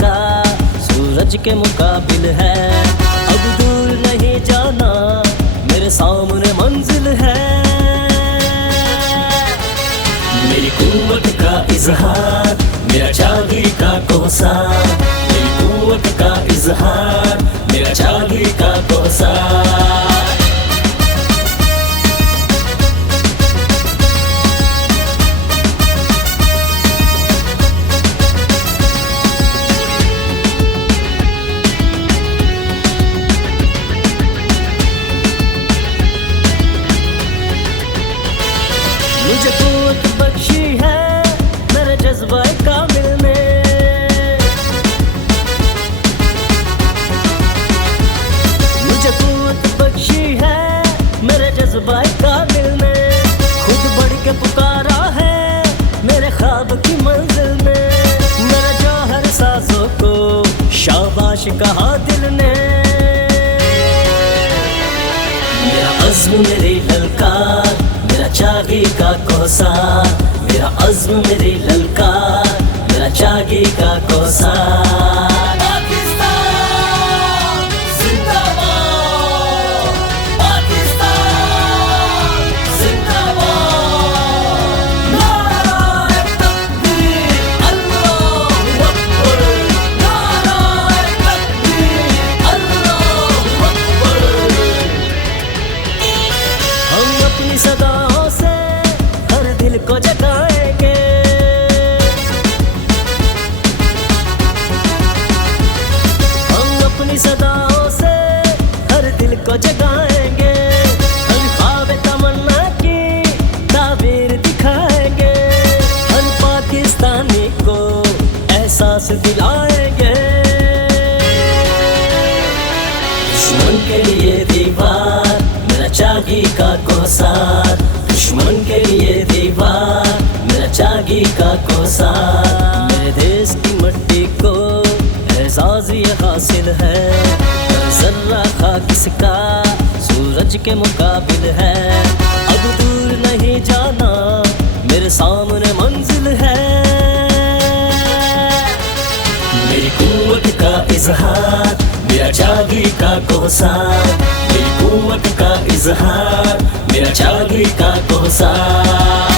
का सूरज के मुकाबिल है। अब दूर नहीं जाना, मेरे सामने मंजिल है। मेरी कुव्वत का इजहार, मेरा चांदी का कोसार। मेरी कुव्वत का इजहार, मेरा चांदी का कोसार। मुझे कुव्वत बख्शी है मेरे जज्बा कामिल ने। मुझे कुव्वत बख्शी है मेरे जज्बा कामिल ने। खुद बढ़ के पुकारा है मेरे ख्वाब की मंजिल ने। मेरे जौहर साजों को शाबाश कहा दिल ने। मेरा अज़्म मेरी ललकार, मेरा चागी का कोसार। मेरा अज़्म मेरी ललकार, मेरा चागी का कोसार। पाकिस्तान जिंदाबाद, पाकिस्तान जिंदाबाद। नारे तकबीर, अल्लाहू अकबर। नारे तकबीर, अल्लाहू अकबर। हम अपनी सदाओं से हर दिल को जगाएंगे। हम अपनी सदाओं से हर दिल को जगाएंगे। हर ख्वाब तमन्ना की ताबीर दिखाएंगे। हर पाकिस्तानी को एहसास दिलाएंगे। दुश्मन के लिए दीवार, मेरा चागी का कोसार। दुश्मन के लिए दीवार, मेरा चागी का कोसार। मेरे देश की मिट्टी को एजाज़ ये हासिल है। हर ज़र्रा खाक इसका सूरज के मुकाबिल है। अब दूर नहीं जाना, मेरे सामने मंजिल है। मेरी कुव्वत का इजहार, मेरा चागी का कोसार। मेरी कुव्वत का इजहार, मेरा चागी का कोसार।